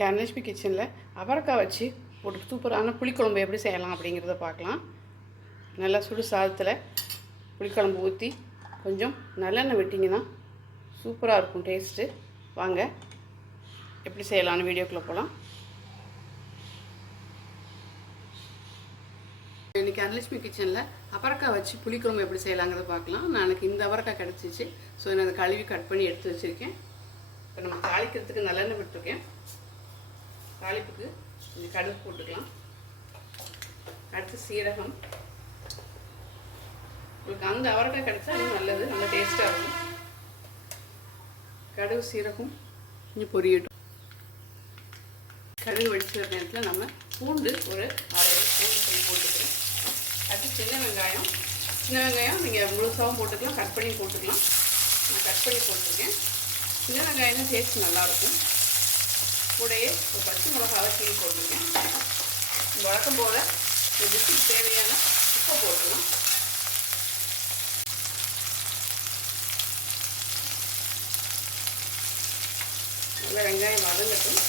தனலட்சுமி கிச்சனில் அவரைக்காய் வச்சு ஒரு சூப்பரான புளிக்குழம்பு எப்படி செய்யலாம் அப்படிங்கிறத பார்க்கலாம். நல்லா சுடு சாதத்தில் புளிக்குழம்பு ஊற்றி கொஞ்சம் நல்லெண்ணெய் விட்டிங்கன்னா சூப்பராக இருக்கும் டேஸ்ட்டு. வாங்க எப்படி செய்யலாம்னு வீடியோக்குள்ளே போகலாம் இன்றைக்கி அனலட்சுமி கிச்சனில் அவரைக்காய் வச்சு புளிக்குழம்பு எப்படி செய்யலாங்கிறத பார்க்கலாம். நான் எனக்கு இந்த அவரைக்காய் கிடச்சிச்சு. ஸோ நான் அதை கழுவி கட் பண்ணி எடுத்து வச்சுருக்கேன். இப்போ நம்ம தாளிக்கிறதுக்கு நல்லெண்ணெய் விட்டுருக்கேன். தாளிப்புக்கு கொஞ்சம் கடுகு போட்டுக்கலாம். அடுத்து சீரகம். உங்களுக்கு அந்த அவரைக்காய் கிடைச்சா அது நல்லது நல்ல டேஸ்ட்டாக இருக்கும். கடுகு சீரகம் கொஞ்சம் பொரியட்டும். கடுகு வெடிச்ச நேரத்தில் நம்ம பூண்டு ஒரு அரை பூண்டு கொஞ்சம் போட்டுக்கிறோம். அடுத்து சின்ன வெங்காயம். சின்ன வெங்காயம் நீங்கள் முழுசாகவும் போட்டுக்கலாம் கட் பண்ணி போட்டுக்கலாம். நான் கட் பண்ணி போட்டிருக்கேன். சின்ன வெங்காயம் டேஸ்ட் நல்லாயிருக்கும் கூடையே ஒரு பச்சை மிளகாவை கீழே போட்டுருக்கேன். வழக்கம் போல் இந்த டிஷ்ஷுக்கு தேவையான உப்பை போட்டுக்கலாம் நல்லா வெங்காயம் வதங்கட்டும்.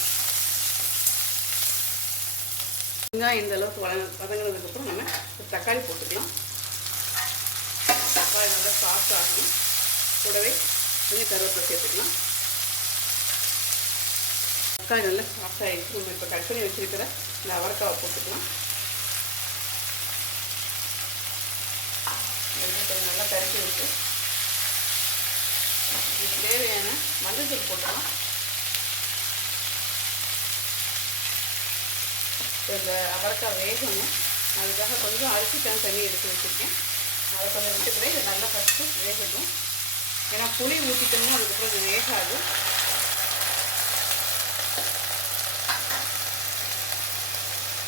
வெங்காயம் இந்த அளவுக்கு வத வதங்கினதுக்கப்புறம் நம்ம ஒரு தக்காளி போட்டுக்கலாம். தக்காளி நல்லா சாஃப்ட் ஆகணும். கூடவே கொஞ்சம் கருவேப்பிலை சேர்த்துக்கலாம். தக்காளி நல்லா சாஃப்ட் ஆகிடுச்சு நம்ம இப்போ கட் பண்ணி வச்சுருக்கிற இந்த அவரைக்காவை போட்டுக்கலாம். கொஞ்சம் நல்லா கரைச்சி விட்டு இதுக்கு தேவையான மஞ்சள் போட்டுக்கலாம். இந்த அவரைக்காய் வேகணும். அதுக்காக கொஞ்சம் அரிசி தான் தண்ணி எடுத்து வச்சுருக்கேன். அதை கொஞ்சம் விட்டுக்கிறேன். இது நல்லா ஃபஸ்ட்டு வேகட்டும். ஏன்னா புளி ஊற்றிட்டோம்னா அதுக்கப்புறம் இது வேகாது.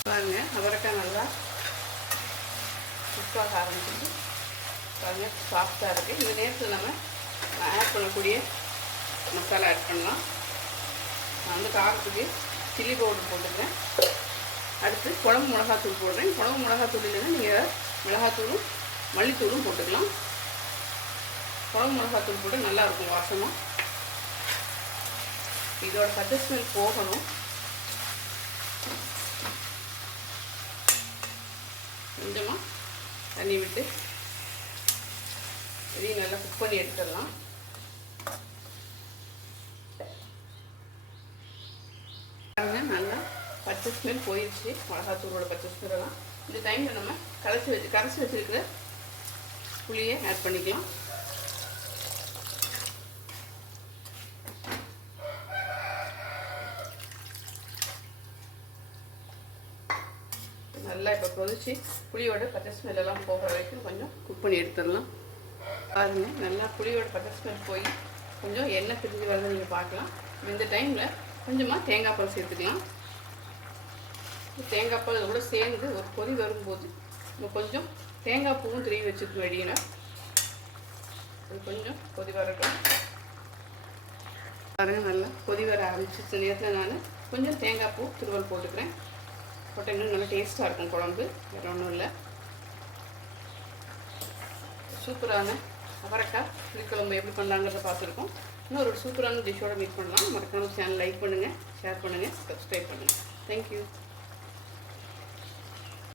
பாருங்க அவரைக்காய் நல்லா குக்காக ஆரம்பிச்சிட்டு பாருங்க சாஃப்டாக இருக்குது இந்த நேரத்தில் நம்ம ஆட் பண்ணக்கூடிய மசாலா ஆட் பண்ணலாம். நான் வந்து காரத்துக்கு சில்லி பவுடர் போட்டுக்கிறேன். அடுத்து குழம்பு மிளகாத்தூள் போடுறேன். குழம்பு மிளகாத்தூள் இல்லைன்னா நீங்கள் மிளகாத்தூளும் மல்லித்தூளும் போட்டுக்கலாம். குழம்பு மிளகாத்தூள் போட்டு நல்லாயிருக்கும் வாசமாக இதோட பச்சை போகணும். கொஞ்சமாக தண்ணி விட்டு இதையும் நல்லா குக் பண்ணி எடுத்துடலாம். பாருங்க நல்லா பச்சை ஸ்மெல் போயிடுச்சு மிளகாத்தூரோட பச்சை ஸ்மெல்லாம் இந்த டைமில் நம்ம கரைச்சி வச்சு கரைச்சி வச்சுருக்கிற புளியை ஆட் பண்ணிக்கலாம். நல்லா இப்போ கொதிச்சு புளியோட பச்சை ஸ்மெல்லாம் போகிற வரைக்கும் கொஞ்சம் குக் பண்ணி எடுத்துடலாம். பாருங்க நல்லா புளியோட பச்சை ஸ்மெல் போய் கொஞ்சம் எண்ணெய் பிரிஞ்சு வரதை நீங்கள் பார்க்கலாம். இந்த டைமில் கொஞ்சமாக தேங்காய் பால் சேர்த்துக்கலாம். தேங்காய் பால் கூட சேர்ந்து ஒரு கொதி வரும்போது நம்ம கொஞ்சம் தேங்காய் பூவும் திருவி வச்சுக்க வெளியில் அது கொஞ்சம் கொதி வரட்டும். பாருங்கள் நல்லா கொதி வர ஆரம்பிச்சிச்ச நேரத்தில் நான் கொஞ்சம் தேங்காய் பூ திருவல் போட்டுக்கிறேன். போட்டிங்கன்னா நல்லா டேஸ்ட்டாக இருக்கும் குழம்பு. வேறு ஒன்றும் இல்லை. சூப்பரான அவரைக்காய் புளிக்குழம்பு எப்படி பண்ணலாங்கிறத பார்த்துருக்கோம். இன்னும் ஒரு சூப்பரான டிஷ்ஷோட மீட் பண்ணலாம். மறக்காம சேனல் லைக் பண்ணுங்கள் ஷேர் பண்ணுங்கள் சப்ஸ்கிரைப் பண்ணுங்கள் தேங்க்யூ